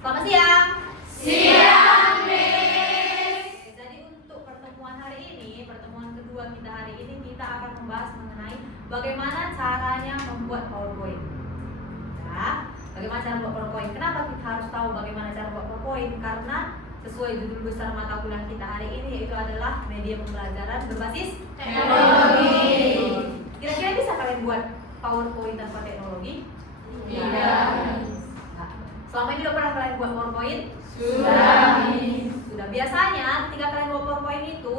Selamat siang. Siang, Miss. Jadi untuk pertemuan hari ini, pertemuan kedua kita hari ini, kita akan membahas mengenai bagaimana caranya membuat PowerPoint. Ya, bagaimana cara membuat PowerPoint? Kenapa kita harus tahu bagaimana cara membuat PowerPoint? Karena sesuai judul besar mata kuliah kita hari ini, yaitu adalah media pembelajaran berbasis Teknologi. Kira-kira bisa kalian buat PowerPoint tanpa teknologi? Tidak. Selama ini udah pernah kalian buat PowerPoint? Sudah. Sudah. Biasanya ketika kalian buat PowerPoint itu,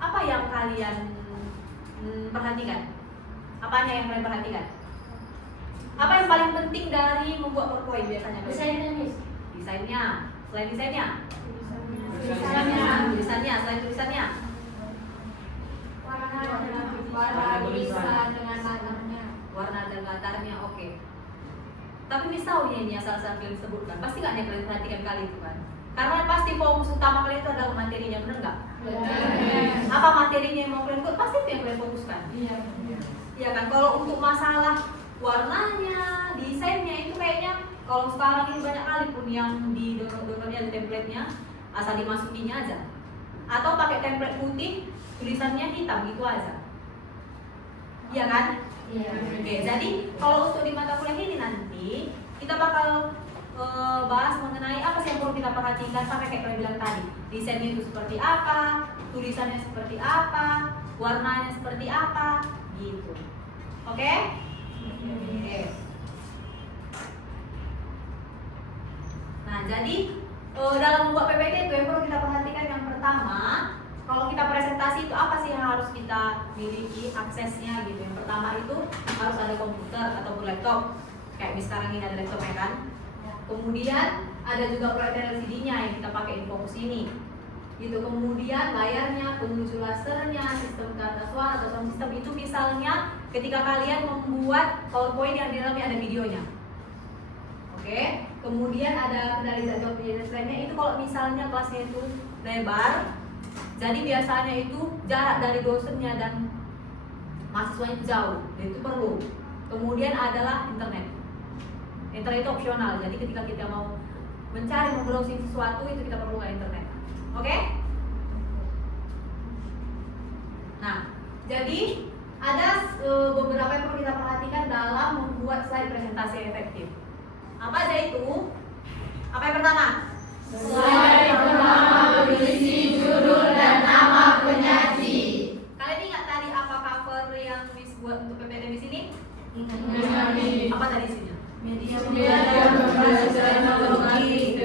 apa yang kalian perhatikan? Apanya yang kalian perhatikan? Apa yang paling penting dari membuat PowerPoint biasanya? Desainnya, Miss. Desainnya. Selain desainnya? Tulisannya. Tulisannya. Selain tulisannya? Warna tulisan dengan latarnya. Warna dan latarnya. Oke. Tapi misalnya ini asal kalian sebutkan, pasti nggak ada yang kalian perhatikan kali itu kan? Karena pasti fokus utama kalian itu adalah materinya, benar nggak? Apa materinya yang mau kalian buat? Pasti itu yang kalian fokuskan. Iya. Iya kan? Kalau untuk masalah warnanya, desainnya itu kayaknya kalau sekarang ini banyak kali pun yang di downloadnya ada template-nya, asal dimasukinya aja. Atau pakai template putih, tulisannya hitam gitu aja. Iya kan? Iya. Oke, jadi kalau untuk di mata kuliah ini nanti kita bakal bahas mengenai apa sih yang perlu kita perhatikan sampai kayak kalian bilang tadi, desainnya itu seperti apa, tulisannya seperti apa, warnanya seperti apa, gitu. Oke? Oke. Nah, jadi dalam membuat PPT itu yang perlu kita perhatikan yang pertama, kalau kita presentasi itu apa sih yang harus kita miliki aksesnya gitu. Yang pertama itu harus ada komputer ataupun laptop. Kayak sekarang ini ada laptop ya kan. Kemudian ada juga proyektor LCD-nya yang kita pakai di fokus ini. Gitu. Kemudian layarnya, penguji lasernya, sistem tata suara atau sound system itu misalnya ketika kalian membuat PowerPoint yang di dalamnya ada videonya. Oke. Kemudian ada kendali jawab lainnya itu kalau misalnya kelasnya itu lebar. Jadi biasanya itu jarak dari dosennya dan mahasiswanya itu jauh, jadi itu perlu. Kemudian adalah internet. Internet itu opsional, jadi ketika kita mau mencari, membrowsing sesuatu itu kita perlu internet. Oke? Nah, jadi ada beberapa yang perlu kita perhatikan dalam membuat slide presentasi yang efektif. Apa aja itu? Apa yang pertama? Slide pertama berisi judul dan nama penyaji. Kalian ingat tadi apa cover yang Miss buat untuk PPT di sini? Apa tadi isinya? Media berbasis teknologi.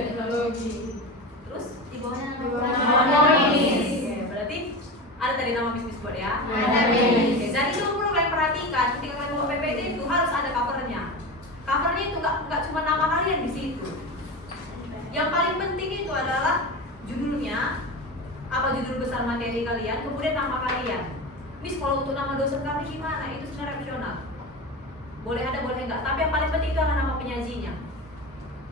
Terus di bawahnya PowerPoint. Oke, berarti ada tadi nama Miss buat ya? Ada, Miss. Oke, jadi itu perlu kalian perhatikan ketika kalian buat PPT itu harus ada covernya. Covernya itu nggak cuma nama kalian di situ. Yang paling penting itu adalah judulnya, apa judul besar materi kalian, kemudian nama kalian. Miss, kalau untuk nama dosen kami gimana? Itu sebenarnya opsional. Boleh ada, boleh enggak. Tapi yang paling penting itu adalah nama penyajinya.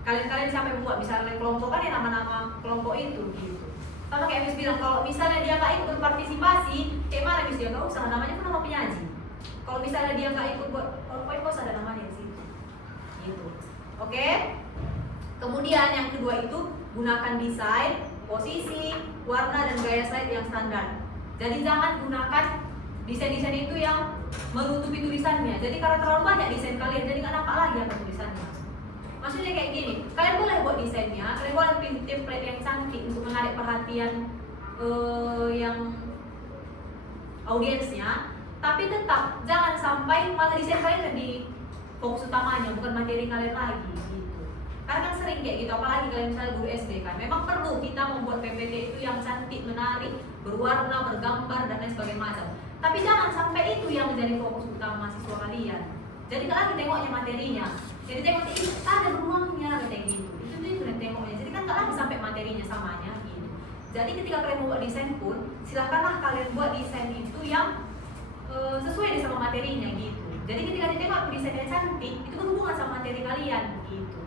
Kalian siapa yang membuat, bisa kalian kelompokkan ya nama-nama kelompok itu gitu. Sama kayak Miss bilang, kalau misalnya dia nggak ikut berpartisipasi, kayak mana Miss, dia nggak usah, namanya pun nama penyaji. Kalau misalnya dia nggak ikut buat PowerPoint, kok ada namanya di situ. Gitu. Oke? Kemudian yang kedua itu gunakan desain, posisi, warna dan gaya slide yang standar. Jadi jangan gunakan desain-desain itu yang menutupi tulisannya. Jadi karena terlalu banyak desain kalian, jadi nggak nampak lagi apa tulisannya. Maksudnya kayak gini, kalian boleh buat desainnya, kalian boleh pilih template yang cantik untuk menarik perhatian yang audiensnya. Tapi tetap jangan sampai malah desain kalian jadi fokus utamanya, bukan materi kalian lagi. Karena kan sering kayak gitu, apalagi kalian misalnya guru SD kan. Memang perlu kita membuat PPT itu yang cantik, menarik, berwarna, bergambar, dan lain sebagainya macam. Tapi jangan sampai itu yang menjadi fokus utama mahasiswa kalian. Jadi nggak lagi tengoknya materinya. Jadi tengok ini ada beruangnya kayak gitu. Itu yang tengoknya. Jadi kan nggak lagi sampai materinya samanya gitu. Jadi ketika kalian membuat desain pun, silahkanlah kalian buat desain itu yang sesuai sama materinya gitu. Jadi ketika ditengok desainnya cantik, itu berhubungan sama materi kalian gitu.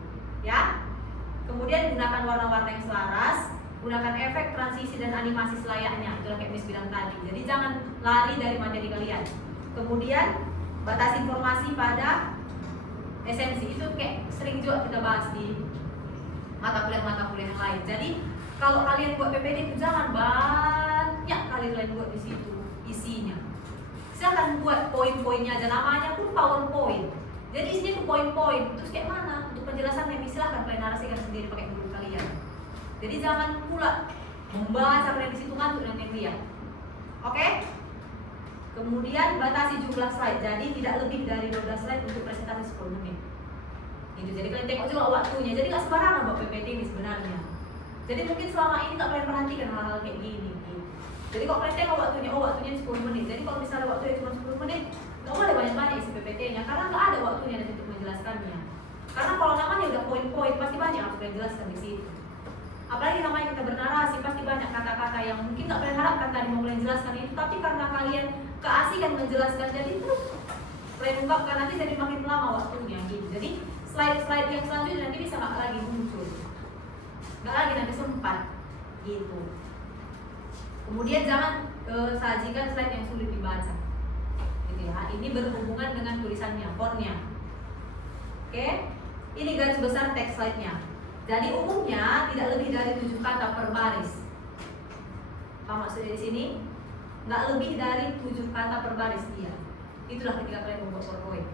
Ya, kemudian gunakan warna-warna yang selaras, gunakan efek transisi dan animasi selayaknya, itu kayak Miss bilang tadi. Jadi jangan lari dari materi kalian. Kemudian batasi informasi pada esensi, itu kayak sering juga kita bahas di mata kuliah yang lain. Jadi kalau kalian buat PPT itu jangan banyak kalian buat di situ isinya. Silahkan buat poin-poinnya aja, namanya pun PowerPoint. Jadi isinya itu poin-poin. Terus kayak mana untuk penjelasannya, silahkan kalian narasikan sendiri pakai guru kalian. Jadi jangan pula membaca kalian di situ ngantuk dan lihat. Oke? Kemudian batasi jumlah slide. Jadi tidak lebih dari 12 slide untuk presentasi 10 menit. Gitu. Jadi kalian tengok juga waktunya. Jadi nggak sembarangan buat PPT ini sebenarnya. Jadi mungkin selama ini tak kalian perhatikan hal-hal kayak gini. Gitu. Jadi kalau kalian tengok waktunya, oh waktunya 10 menit. Jadi kalau misalnya waktunya cuma 10 menit, nggak boleh banyak-banyak isi PPT-nya karena nggak ada waktunya nanti untuk menjelaskannya. Karena kalau namanya udah poin-poin pasti banyak yang kalian jelaskan di situ. Apalagi namanya kita bernarasi pasti banyak kata-kata yang mungkin nggak kalian harapkan tadi mau kalian jelaskan itu, tapi karena kalian keasikan menjelaskan jadi terus kalian ungkapkan nanti jadi makin lama waktunya gitu. Jadi slide-slide yang selanjutnya nanti bisa nggak lagi muncul, nggak lagi nanti sempat gitu. Kemudian jangan sajikan slide yang sulit dibaca gitu ya. Ini berhubungan dengan tulisannya, fontnya. Oke, ini garis besar teks slide-nya. Jadi umumnya tidak lebih dari 7 kata per baris. Apa maksudnya di sini? Nggak lebih dari 7 kata per baris dia. Itulah ketika kalian membuat PowerPoint.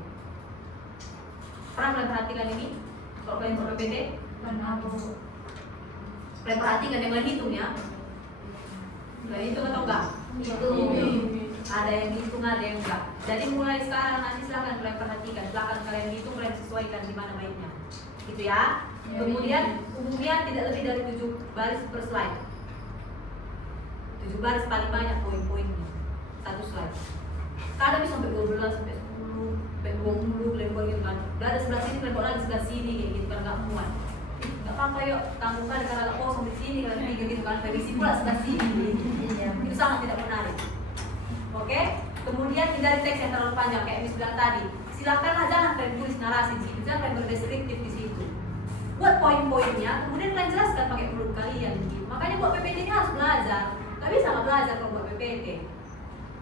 Pernah kalian perhatikan ini? Kalau kalian buat PPT? Pernah Bu. Kalian perhatikan yang kalian hitung ya? Kalian hitung atau enggak? Hitung. Ada yang hitung, ada yang enggak. Jadi mulai sekarang nanti silahkan kalian perhatikan. Silahkan kalian hitung, kalian sesuaikan di mana baiknya. Gitu ya. Kemudian umumnya tidak lebih dari 7 baris per slide. 7 baris paling banyak poin-poinnya satu slide. Kadang bisa sampai 12, sampai 10, sampai 20 kalian buat gitu kan. Udah ada sebelah sini, kalian buat lagi sebelah sini kayak gitu kan, nggak muat. Nggak apa-apa yuk, tangguhkan karena nggak kosong di sini kalian pikir gitu kan, revisi pula sebelah sini. Itu sangat tidak menarik. Oke? Kemudian hindari teks yang terlalu panjang kayak Miss bilang tadi. Silakanlah jangan kalian tulis narasi di situ, jangan kalian berdeskriptif di situ. Buat poin-poinnya, kemudian kalian jelaskan pakai mulut kalian gitu. Makanya buat PPT ini harus belajar. Gak bisa nggak belajar kalau buat PPT.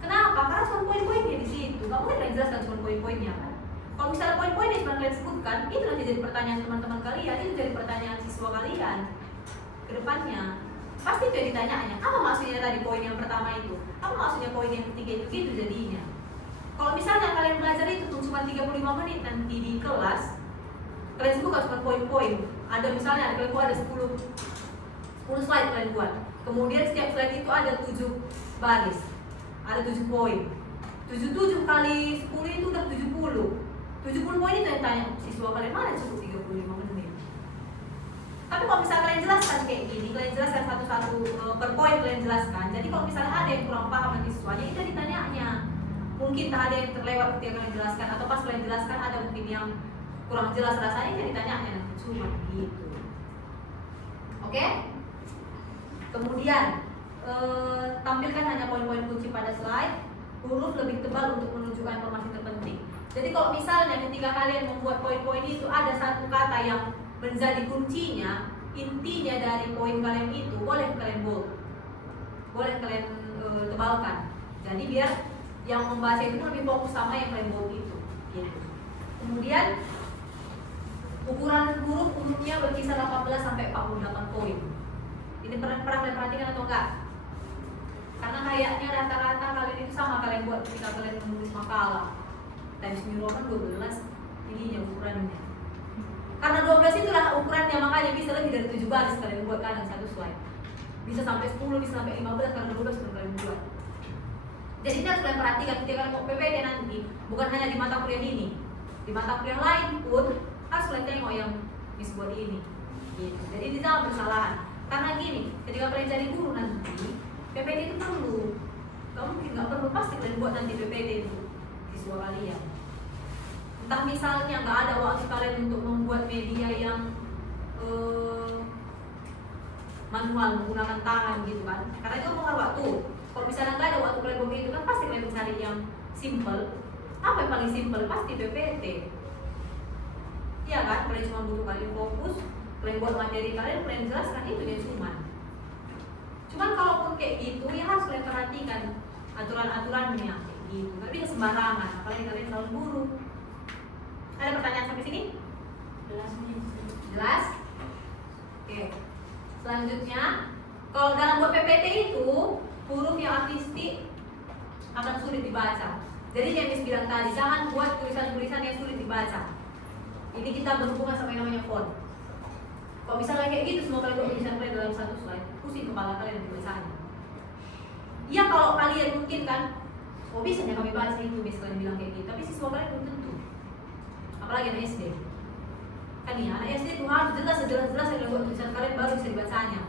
Kenapa? Karena cuma poin-poinnya di situ. Gak mungkin kalian jelaskan cuma poin-poinnya kan. Kalau misalnya poin-poinnya cuma kalian sebutkan, itu nanti jadi pertanyaan teman-teman kalian, itu jadi pertanyaan siswa kalian ke depannya. Pasti itu yang ditanyanya. Apa maksudnya tadi poin yang pertama itu? Apa maksudnya poin yang ketiga itu? Gitu jadinya. Kalau misalnya kalian belajar itu cuma 35 menit nanti di kelas, kalian buka cuma poin-poin. Ada misalnya kalian buat ada 10 slide kalian buat. Kemudian setiap slide itu ada 7 baris. Ada 7 poin. 77 kali 10 itu udah 70. 70 poin itu yang tanya siswa kalian mana cukup 35 menit. Tapi kalau misalnya kalian jelaskan kayak gini, kalian jelaskan satu-satu per poin kalian jelaskan. Jadi kalau misalnya ada yang kurang paham nanti siswanya itu ditanyanya. Mungkin tak ada yang terlewat ketika kalian jelaskan atau pas kalian jelaskan ada mungkin yang kurang jelas rasanya jadi ditanyanya nanti cuma gitu. Oke? Kemudian tampilkan hanya poin-poin kunci pada slide. Huruf lebih tebal untuk menunjukkan informasi terpenting. Jadi kalau misalnya ketika kalian membuat poin-poin itu ada satu kata yang menjadi kuncinya, intinya dari poin kalian itu boleh kalian bold, boleh kalian tebalkan. Jadi biar yang membaca itu lebih fokus sama yang kalian bold itu. Gitu. Kemudian ukuran huruf umumnya berkisar 18 sampai 48 poin. Ini pernah kalian perhatikan atau enggak? Karena kayaknya rata-rata kalian itu sama kalian buat ketika kalian menulis makalah. Times New Roman 12 ininya ukurannya. Karena 12 itulah ukurannya, makanya bisa lebih dari 7 baris kalian buat kadang satu slide. Bisa sampai 10, bisa sampai 15 karena 12 pun kalian buat. Jadi ini harus kalian perhatikan ketika kalian mau PPT nanti, bukan hanya di mata kuliah ini. Di mata kuliah lain pun harus kalian tengok yang Miss buat ini. Gitu. Jadi ini jangan bersalahan. Karena gini, ketika kalian jadi guru nanti, PPT itu perlu. Kamu mungkin nggak perlu, pasti kalian buat nanti PPT itu siswa kalian. Entah misalnya nggak ada waktu kalian untuk membuat media yang manual menggunakan tangan gitu kan, karena itu membutuhkan waktu. Kalau misalnya nggak ada waktu kalian buat itu kan pasti kalian mencari yang simple. Apa yang paling simple? Pasti PPT. Iya kan, kalian cuma butuh kalian fokus, kalian buat materi kalian jelaskan itu dia cuma. Cuman kalaupun kayak gitu ya harus kalian perhatikan aturan-aturannya kayak gitu. Nggak bisa sembarangan, apalagi kalian calon guru. Ada pertanyaan sampai sini? Jelas nih. Jelas? Selanjutnya, kalau dalam buat PPT itu huruf yang artistik akan sulit dibaca. Jadi yang Miss bilang tadi, jangan buat tulisan-tulisan yang sulit dibaca. Ini kita berhubungan sama yang namanya font. Kalau misalnya kayak gitu semua kalian buat tulisan kalian dalam satu slide, pusing kepala kalian dibacanya. Iya kalau kalian mungkin kan, oh bisanya kami baca itu, Miss kalian bilang kayak gitu. Tapi siswa kalian belum tentu. Apalagi anak SD. Kan ya, anak SD itu harus jelas kalian buat tulisan kalian baru bisa dibacanya.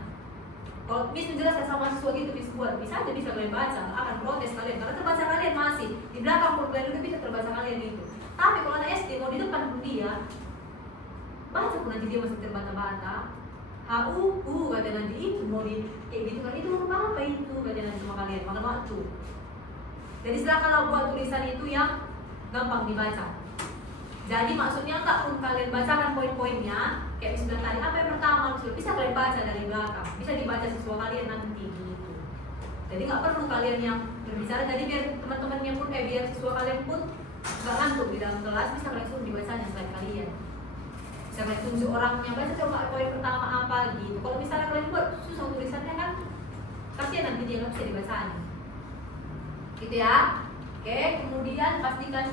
Kalau Miss menjelaskan sama siswa gitu, Miss buat, bisa aja bisa kalian baca, akan protes kalian karena terbaca kalian masih di belakang pun kalian juga bisa terbaca kalian itu. Tapi kalau anak SD mau di depan pun dia baca pun nanti dia masih terbata-bata. Kata nanti itu mau di kayak gitu kan, itu apa itu kata nanti sama kalian makan waktu. Jadi silakanlah buat tulisan itu yang gampang dibaca. Jadi maksudnya enggak pun kalian bacakan poin-poinnya kayak Miss bilang tadi, apa yang pertama bisa kalian baca dari belakang, bisa dibaca siswa kalian nanti gitu. Jadi nggak perlu kalian yang berbicara, jadi biar teman-temannya pun biar siswa kalian pun nggak ngantuk di dalam kelas, bisa kalian suruh dibacanya slide kalian. Bisa kalian tunjuk orangnya, baca coba poin pertama apa gitu. Kalau misalnya kalian buat susah tulisannya kan, kasihan nanti dia nggak bisa dibacanya. Gitu ya. Oke, kemudian pastikan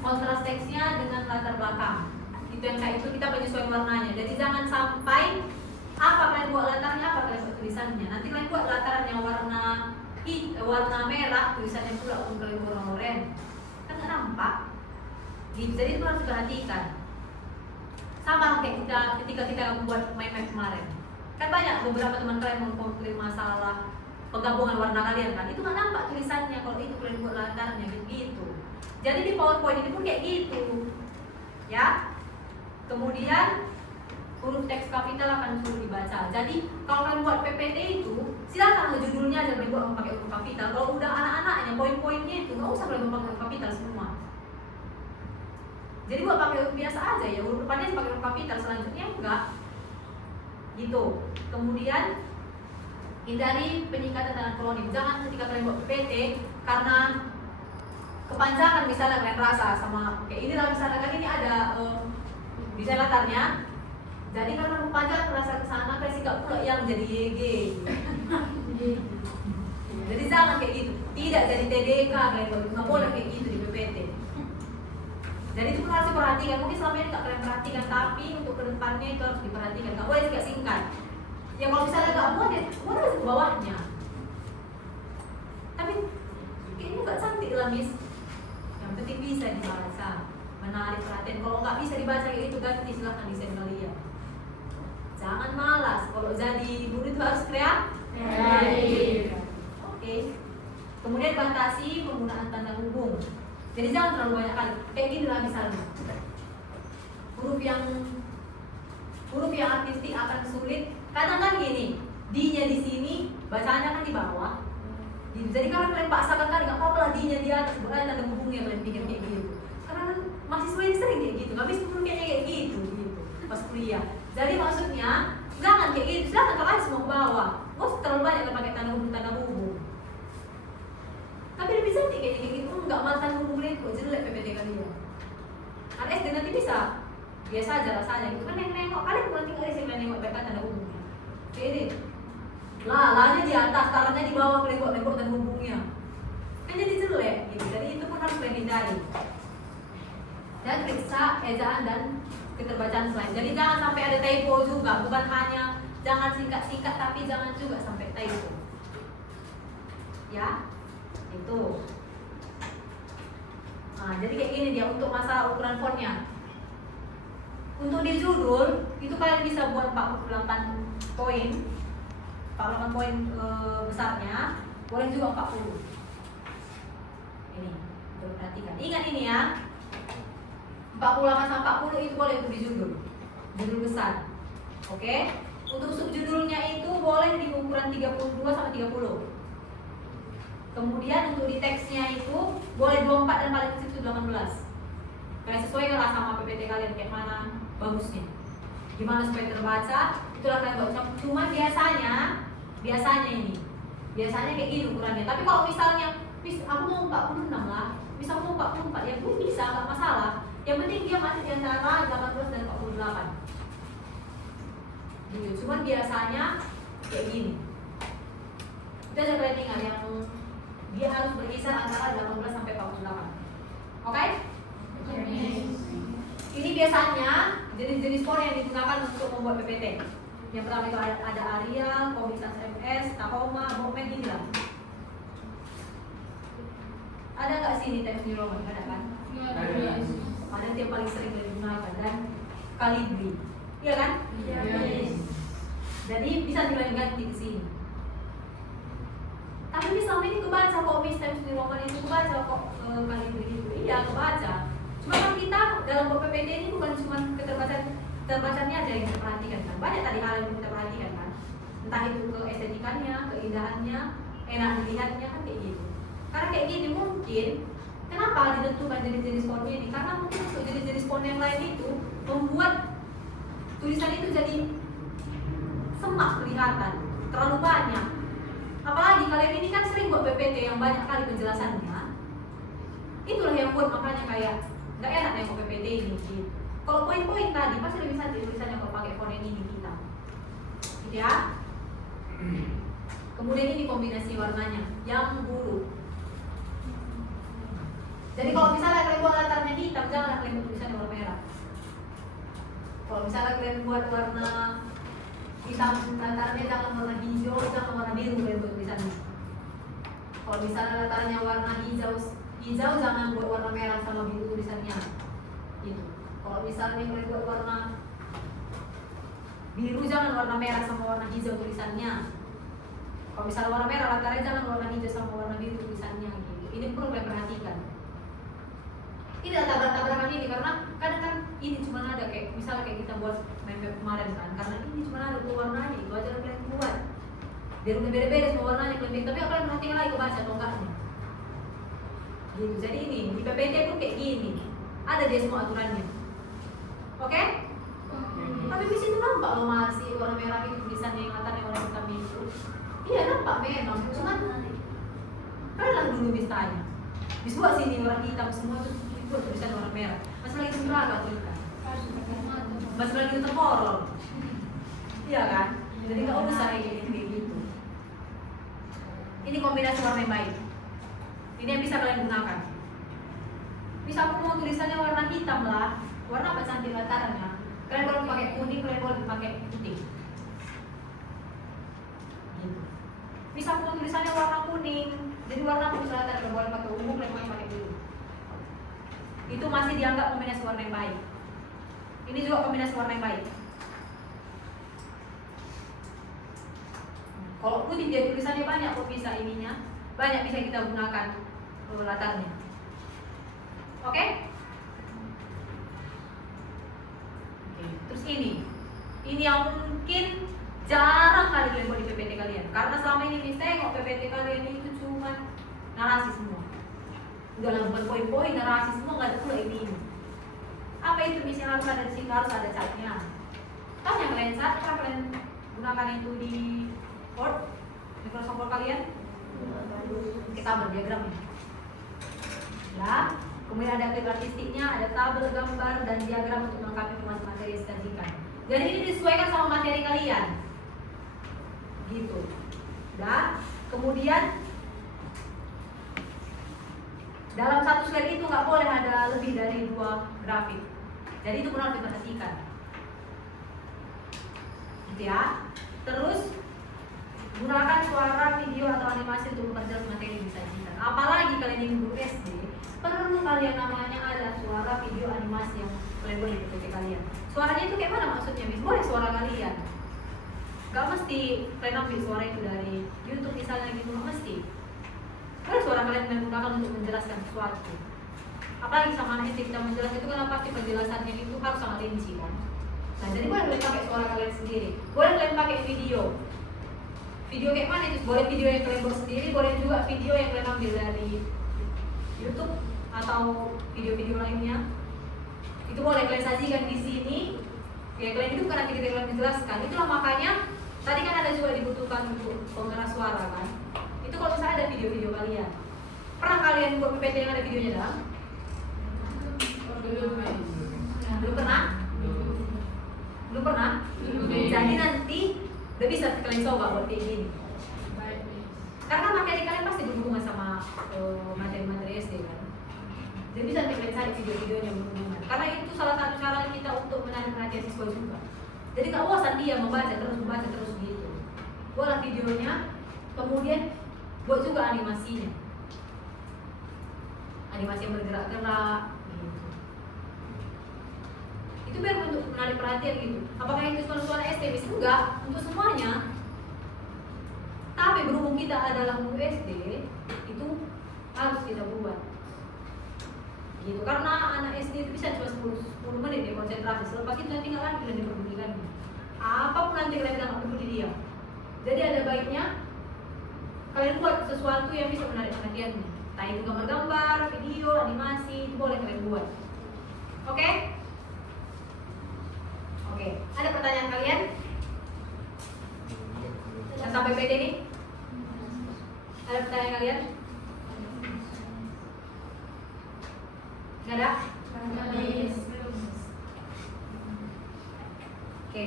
kontras teksnya dengan latar belakang. Itu yang kayak itu kita penyesuaian warnanya. Jadi jangan sampai apa kalian buat latarnya, apa kalian buat tulisannya. Nanti kalian buat latarnya warna merah, tulisannya pula pun kalian warna oranye. Kan nggak nampak. Gitu. Jadi itu harus diperhatikan. Sama kayak ketika kita membuat mind map kemarin. Kan banyak beberapa teman kalian mengkomplain masalah penggabungan warna kalian kan. Itu nggak nampak tulisannya kalau itu kalian buat latarnya gitu. Jadi di PowerPoint ini pun kayak gitu. Ya. Kemudian huruf teks kapital akan suruh dibaca. Jadi kalau kalian buat PPT itu, silakan judulnya aja kalian buat pakai huruf kapital. Kalau udah anak-anaknya poin-poinnya itu nggak usah kalian pakai huruf kapital semua. Jadi buat pakai huruf biasa aja ya, huruf depannya pakai huruf kapital, selanjutnya enggak. Gitu. Kemudian hindari penyingkatan dan akronim. Jangan ketika kalian buat PPT karena kepanjangan misalnya kalian rasa sama kayak ini lah misalnya kan ini ada desain latarnya, jadi karena kepanjangan rasa kesana kayak sikap pula yang jadi YG. Jadi jangan kayak gitu, tidak jadi TDK kayak gitu, nggak boleh kayak gitu di PPT. Jadi itu harus diperhatikan, mungkin selama ini nggak kalian perhatikan, tapi untuk kedepannya itu harus diperhatikan, nggak boleh singkat. Ya kalau misalnya nggak buat ya boleh ke bawahnya. Tapi kayaknya nggak cantik lah Miss. Yang penting bisa dibaca, menarik perhatian. Kalau nggak bisa dibaca kayak itu ganti silahkan desain kalian. Jangan malas. Kalau jadi guru itu harus kreatif. Oke. Kemudian batasi penggunaan tanda hubung. Jadi jangan terlalu banyak kali. Kayak gini lah misalnya. Huruf yang artistik akan sulit. Kadang kan gini, D-nya di sini, bacanya kan di bawah. Jadi kalau kalian paksakan kali nggak apa-apa lah D-nya di atas, bukan tanda hubungnya kalian pikir kayak gitu. Karena kan mahasiswa ini sering kayak gitu, habis itu kayaknya kayak gitu pas kuliah. Jadi maksudnya jangan kayak gitu, silakan kalian semua ke bawah. Nggak usah terlalu banyak pakai tanda hubung. Tapi lebih cantik kayak gitu, enggak malah tanda hubungnya itu jelek PPT kalian. Anak SD nanti bisa biasa aja rasanya gitu kan, yang nengok kalian nanti nggak bisa kalian nengok baik tanda hubungnya. Ini lanya di atas, taranya di bawah, lembok dan hubungnya kan jadi jelek gitu. Jadi itu pun harus kalian hindari. Dan periksa ejaan dan keterbacaan slide. Jadi jangan sampai ada typo juga, bukan hanya jangan singkat-singkat tapi jangan juga sampai typo. Ya, itu. Nah, jadi kayak gini dia untuk masalah ukuran fontnya. Untuk di judul itu kalian bisa buat 48 poin. 48 poin besarnya, boleh juga 40. Ini, untuk perhatikan. Ingat ini ya. 48 sampai 40 itu boleh untuk di judul besar. Oke? Untuk subjudulnya itu boleh di ukuran 32 sampai 30. Kemudian untuk di teksnya itu boleh 24 dan paling kecil itu 18. Kalian sesuaikanlah sama PPT kalian kayak mana bagusnya. Gimana supaya terbaca, itulah kalian buat. Cuma biasanya kayak gini ukurannya. Tapi kalau misalnya, aku mau 46 lah, bisa mau 44, ya pun bisa, nggak masalah. Yang penting dia masih di antara 18 dan 48. gitu. Cuman biasanya kayak gini. Itu aja kalian ingat, yang dia harus berkisar antara 18 sampai 48. Oke? Ini biasanya jenis-jenis form yang digunakan untuk membuat PPT. Yang pertama itu ada Arial, Comics SMS, Tahoma, Bokmen, ini lah. Ada nggak sih ini Times New Roman? Ada kan? Ada yang paling sering digunakan dan Calibri. Iya kan? Jadi bisa kalian ganti ke sini. Tapi ini selama ini kebaca kok Times New Roman itu kebaca kok Calibri itu. Iya kebaca. Cuma kan kita dalam PPT ini bukan cuma keterbacaannya aja yang kita perhatikan kan. Banyak tadi hal yang kita perhatikan kan. Entah itu ke estetikanya, keindahannya, enak dilihatnya kan kayak gitu. Karena kayak gini mungkin kenapa ditentukan jenis-jenis font ini? Karena mungkin untuk jenis-jenis font yang lain itu membuat tulisan itu jadi semak kelihatan, terlalu banyak. Apalagi kalian ini kan sering buat PPT yang banyak kali penjelasannya. Itulah yang buat makanya kayak nggak enak nengok PPT ini gitu. Kalau poin-poin tadi pasti lebih santai tulisannya kalau pakai font yang ini kita, gitu ya. Kemudian ini kombinasi warnanya yang buruk. Jadi kalau misalnya kalian buat latarnya hitam, jangan kalian buat tulisannya warna merah. Kalau misalnya kalian buat warna hitam, latarnya jangan warna hijau, jangan warna biru kalian buat tulisannya. Kalau misalnya latarnya warna hijau, jangan buat warna merah sama biru tulisannya. Gitu. Kalau misalnya kalian buat warna biru, jangan warna merah sama warna hijau tulisannya. Kalau misalnya warna merah, latarnya jangan warna hijau sama warna biru tulisannya. Gitu. Ini perlu kalian perhatikan. Ini tabrak-tabrakan ini karena kadang kan ini cuma ada kayak misalnya kayak kita buat map kemarin kan, karena ini cuma ada 2 warnanya, itu aja kalian buat. Biar beda-beda semua warnanya kalian, tapi kalian perhatikan lagi kebaca atau enggaknya. Gitu. Jadi ini di PPT pun kayak gini, ada dia semua aturannya. Oke? Tapi di situ nampak loh masih warna merah itu tulisannya yang latarnya warna hitam itu. Iya nampak memang, cuman kalian dulu mistanya. Bisa sini warna hitam semua tuh. Itu tulisan warna merah. Masih lagi sembraga tuh kan. Masih lagi terporol. Iya kan? Jadi nggak usah kayak gitu. Ini kombinasi warna yang baik. Ini yang bisa kalian gunakan. Bisa aku mau tulisannya warna hitam lah. Warna apa cantik latarnya? Kalian boleh pakai kuning, kalian boleh pakai putih. Gitu. Bisa aku mau tulisannya warna kuning. Jadi warna putih latar, kalian boleh pakai ungu, kalian boleh pakai biru. Itu masih dianggap kombinasi warna yang baik. Ini juga kombinasi warna yang baik. Kalau putih dia tulisannya banyak kok bisa ininya, banyak bisa kita gunakan latarnya. Oke? Terus ini yang mungkin jarang kali kalian buat di PPT kalian, karena selama ini tengok PPT kalian itu cuma narasi semua. Udah lah bukan poin-poin, narasi semua nggak ada pula ini. Apa itu misalnya harus ada di sini, harus ada catnya. Kan yang kalian cat, kan kalian gunakan itu di Word, Microsoft Word kalian. Kita berdiagramnya. Ya, kemudian ada klip artistiknya, ada tabel gambar dan diagram untuk melengkapi informasi materi yang disajikan. Jadi ini disesuaikan sama materi kalian. Gitu. Dan kemudian dalam satu slide itu nggak boleh ada lebih dari 2 grafik. Jadi itu perlu diperhatikan. Gitu ya. Terus gunakan suara, video atau animasi untuk memperjelas materi yang disajikan. Apalagi kalian yang guru SD, perlu kalian namanya ada suara, video, animasi yang kalian boleh di PPT kalian. Suaranya itu kayak mana maksudnya, Miss? Boleh suara kalian. Gak mesti kalian ambil suara itu dari YouTube misalnya gitu, gak mesti. Kalau suara kalian menggunakan untuk menjelaskan sesuatu, apalagi sama anak SD kita menjelaskan itu kan pasti penjelasannya itu harus sangat rinci kan. Nah jadi boleh kalian pakai suara kalian sendiri, boleh kalian pakai video. Video kayak mana itu? Boleh video yang kalian buat sendiri, boleh juga video yang kalian ambil dari YouTube atau video-video lainnya. Itu boleh kalian sajikan di sini. Ya kalian hidupkan nanti kita kalian menjelaskan. Itulah makanya tadi kan ada juga dibutuhkan untuk pengeras suara kan. Itu kalau misalnya ada video-video kalian. Pernah kalian buat PPT yang ada videonya dalam? Belum pernah? Belum pernah? Jadi Udah bisa kalian coba buat kayak gini. Baik, Miss. Karena materi kalian pasti berhubungan sama materi-materi SD kan. Jadi bisa kalian cari video-videonya berhubungan. Karena itu salah satu cara kita untuk menarik perhatian siswa juga. Jadi gak bosan dia membaca terus gitu. Buatlah videonya, kemudian buat juga animasinya. Animasi yang bergerak-gerak gitu. Itu biar untuk menarik perhatian gitu. Apakah itu suara-suara SD? Bisa enggak, untuk semuanya. Tapi berhubung kita adalah guru SD, itu harus kita buat gitu. Karena anak SD itu bisa cuma 10 menit ya konsentrasi. Selepas itu nanti nggak lagi dan diperdulikan. Apapun nanti kalian nggak peduli dia. Jadi ada baiknya kalian buat sesuatu yang bisa menarik perhatiannya. Entah itu gambar-gambar, video, animasi, itu boleh kalian buat. Oke? Oke. Ada pertanyaan kalian? Yang sampai PT ini? Ada pertanyaan kalian? Nggak ada? Miss. Oke.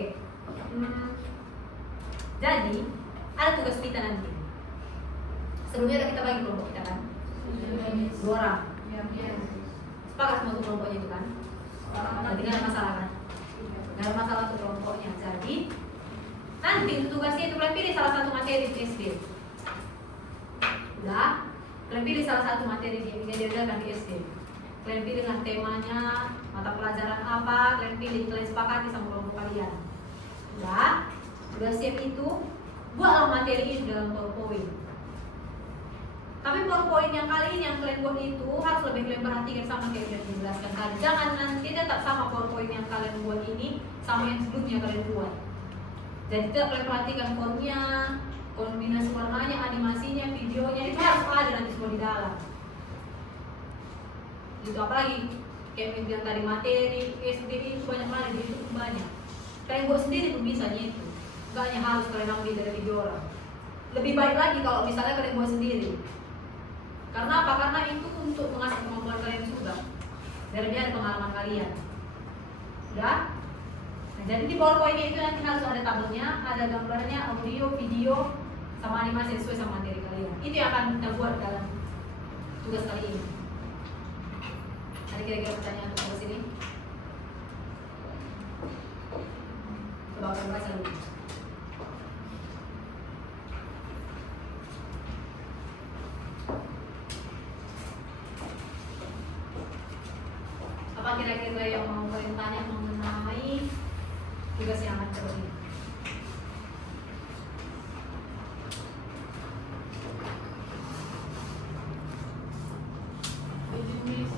Jadi, ada tugas kita nanti. Sebelumnya kita bagi kelompok kita kan? 2 orang. Ya. Sepakat semua untuk kelompoknya itu kan? Jadi nggak ada masalah kan? Nggak ada masalah untuk kelompoknya. Jadi, nanti untuk tugasnya itu kalian pilih salah satu materi di SD. Udah? Kalian pilih salah satu materi yang ingin diajarkan di SD. Kalian pilih lah temanya, mata pelajaran apa, kalian pilih, kalian sepakati sama kelompok kalian. Udah siap itu, buatlah materi itu dalam PowerPoint. Tapi PowerPoint yang kali ini yang kalian buat itu harus lebih kalian perhatikan sama kayak yang dijelaskan tadi. Jangan nanti tetap sama PowerPoint yang kalian buat ini sama yang sebelumnya kalian buat. Jadi tetap kalian perhatikan formnya, kombinasi warnanya, animasinya, videonya, itu harus ada nanti semua di dalam. Gitu, apalagi kayak yang bilang tadi materi SD itu banyak banget, di YouTube banyak. Kalian buat sendiri pun bisanya itu. Gak hanya harus kalian ambil dari video orang. Lebih baik lagi kalau misalnya kalian buat sendiri. Karena apa? Karena itu untuk mengasah kemampuan kalian juga. Dari ada pengalaman kalian. Ya? Nah, jadi di PowerPoint itu nanti harus ada tabelnya, ada gambarnya, audio, video, sama animasi sesuai sama materi kalian. Itu yang akan kita buat dalam tugas kali ini. Ada kira-kira pertanyaan untuk tugas ini? Coba kalian baca dulu. Apa kira-kira yang mau kalian tanya mengenai tugas yang akan terus ini? Jadi, Miss,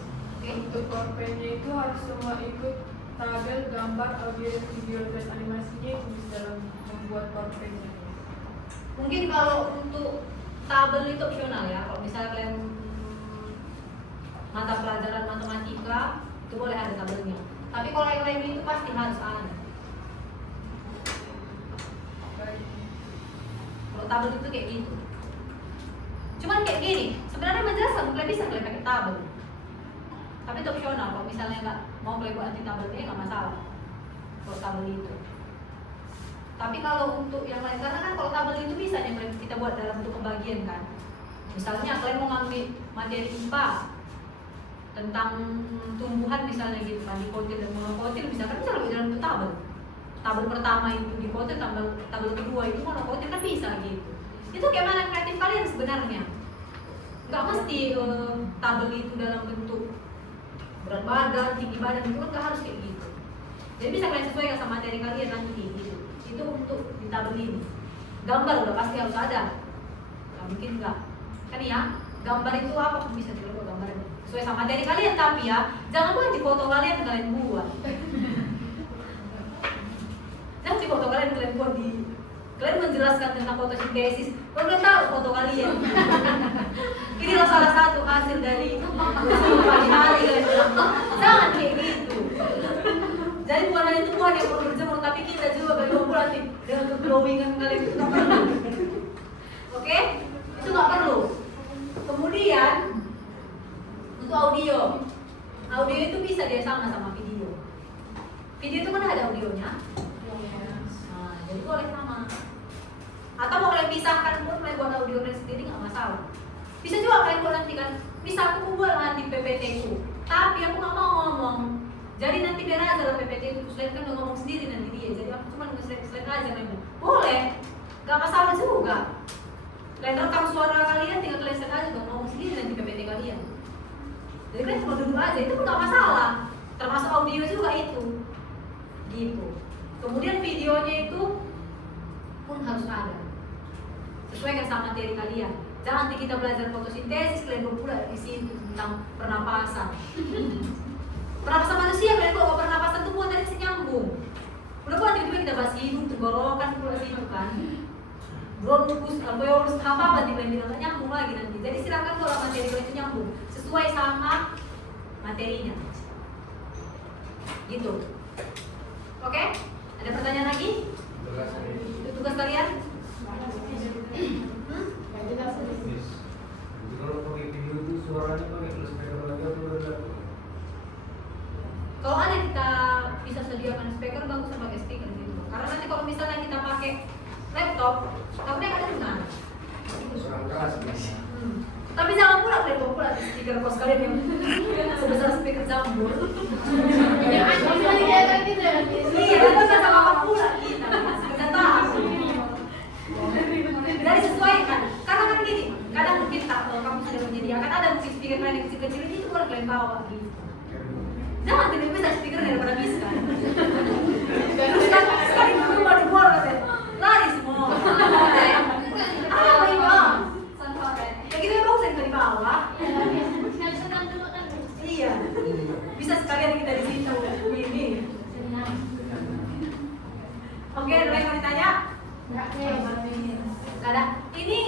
untuk PowerPoint-nya itu harus semua ikut tabel, gambar, audio, video, dan animasinya itu bisa dalam membuat PowerPoint-nya. Mungkin kalau untuk tabel itu opsional ya. Kalau misalnya kalian mata pelajaran matematika itu boleh ada tabelnya. Tapi kalau yang lain itu pasti harus ada. Baik. Kalau tabel itu kayak gitu. Cuman kayak gini, sebenarnya menjelaskan kalian bisa kalian pakai tabel. Tapi itu opsional. Kalau misalnya nggak mau kalian buat nanti tabelnya nggak masalah. Kalau tabel itu. Tapi kalau untuk yang lain, karena kan kalau tabel itu bisa yang kita buat dalam bentuk pembagian kan. Misalnya kalian mau ngambil materi IPA tentang tumbuhan misalnya gitu kan, dikotil dan monokotil misalkan bisa lebih dalam bentuk tabel. Tabel pertama itu dikotil, tabel kedua itu monokotil kan bisa gitu. Itu kayak mana kreatif kalian sebenarnya. Nggak mesti tabel itu dalam bentuk berat badan, tinggi badan, itu kan nggak harus kayak gitu. Jadi bisa kalian sesuaikan sama materi kalian nanti gitu. Itu untuk di tabel ini. Gambar udah pasti harus ada. Nggak mungkin nggak. Kan ya, gambar itu apa pun bisa dibuat gambarnya. Sesuai sama materi kalian, tapi ya jangan buat di foto kalian buat. Jangan di foto kalian buat di. Kalian menjelaskan tentang fotosintesis, kalian tahu foto kalian. Inilah salah satu hasil dari pagi hari kalian. Jangan kayak gitu. Jadi bukan hanya tumbuhan yang perlu berjemur, tapi kita juga berjemur dengan keglowingan kalian itu nggak perlu. Oke? Itu nggak perlu. Kemudian untuk audio itu bisa dia sama video itu kan ada audionya. Nah, jadi boleh sama. video kalian sendiri nggak masalah. Bisa juga kalian buat nanti kan, bisa aku buat lah di PPT ku, tapi aku nggak mau ngomong. Jadi nanti biar aja dalam PPT itu, selain kan udah ngomong sendiri nanti dia. Jadi aku cuma nge-slide aja memang. Boleh, nggak masalah juga. Kalian rekam suara kalian, tinggal kalian slide aja dong ngomong sendiri nanti PPT kalian. Jadi kalian cuma duduk aja, itu pun nggak masalah. Termasuk audio juga itu, gitu. Kemudian videonya itu pun harus ada, sesuaikan sama materi kalian. Jangan nanti kita belajar fotosintesis, kalian berpula di situ tentang pernapasan. Pernapasan manusia, kalian kok pernapasan itu buat dari nyambung. Udah buat tiba-tiba kita bahas hidung, tenggorokan pula situ kan. Bronkus, alveolus, apa tiba-tiba bilang nyambung lagi nanti. Jadi silakan kalau materi kalian itu nyambung, sesuai sama materinya. Gitu. Oke? Ada pertanyaan lagi? Itu tugas kalian? Kalau pakai video itu suaranya pakai plus speaker lagi atau ada? Kalau ada kita bisa sediakan speaker, bagus pakai speaker gitu. Karena nanti kalau misalnya kita pakai laptop, takutnya nggak dengar. Kurang keras guys. Tapi jangan pula laptop pula di speaker kos kalian yang sebesar speaker jambul. Iya, itu bisa apa pula kita. Kita tahu. Dari sesuaikan. Karena kan gini, kadang mungkin kamu sudah menyediakan ada mungkin speaker lain yang kecil-kecil itu boleh kalian bawa gitu. Jangan tiba-tiba bisa speaker daripada bisa. Terus kan sekali dulu mau dibuat katanya, lari semua. Apa ini bang? Ya gitu ya bagus yang di bawah. Iya. Bisa sekalian kita di situ. Ini. Oke, ada yang mau ditanya? Nggak ada. Ini